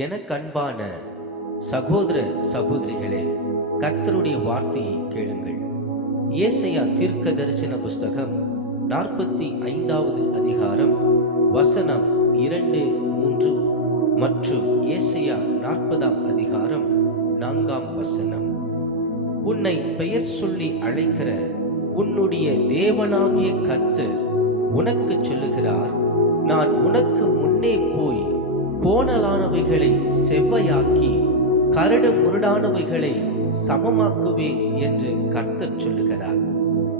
எனக்கு அன்பான சகோதர சகோதரிகளே, கர்த்தருடைய வார்த்தையை கேளுங்கள். ஏசாயா தீர்க்க தரிசன புஸ்தகம் 45வது அதிகாரம் வசனம் 2, 3 மற்றும் ஏசாயா 40ஆம் அதிகாரம் 4ஆம் வசனம். உன்னை பெயர் சொல்லி அழைக்கிற உன்னுடைய தேவனாகிய கர்த்தர் உனக்கு சொல்லுகிறார், நான் உனக்கு முன்னே போய் கோணலானவைகளை செவ்வையாக்கி கரடு முரடானவைகளை சமமாக்குவேன் என்று கர்த்தர் சொல்லுகிறார்.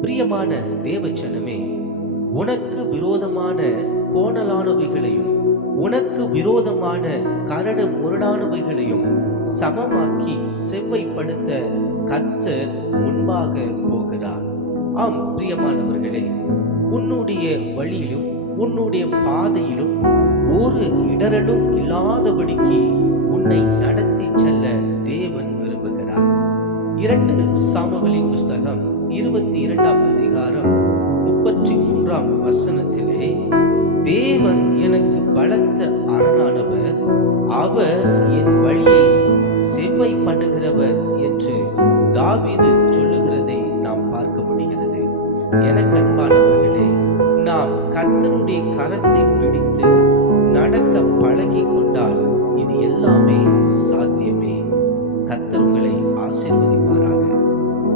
பிரியமான தேவச்சனமே, உனக்கு விரோதமான கோணலானவைகளையும் உனக்கு விரோதமான கரடு முரடானவைகளையும் சமமாக்கி செவ்வைப்படுத்த கர்த்தர் முன்பாக போகிறார். ஆம் பிரியமானவர்களே, உன்னுடைய வழியிலும் உன்னுடைய பாதையிலும் ஒரு இடரலும் இல்லாதபடிக்கு உன்னை நடத்தி செல்ல தேவன் விரும்புகிறார். 2 சாமுவேலின் புஸ்தகம் 22ஆம் அதிகாரம் 33ஆம் வசனத்திலே, தேவன் எனக்கு பலத்த அரணானவர், அவர் என் வழியை செவ்வை பண்ணுகிறவர் என்று தாவீது சொல்லுகிறதை நாம் பார்க்க முடிகிறது. எனக்கு அன்பானவர்களே, நாம் கர்த்தருடைய கரத்தை பிடித்து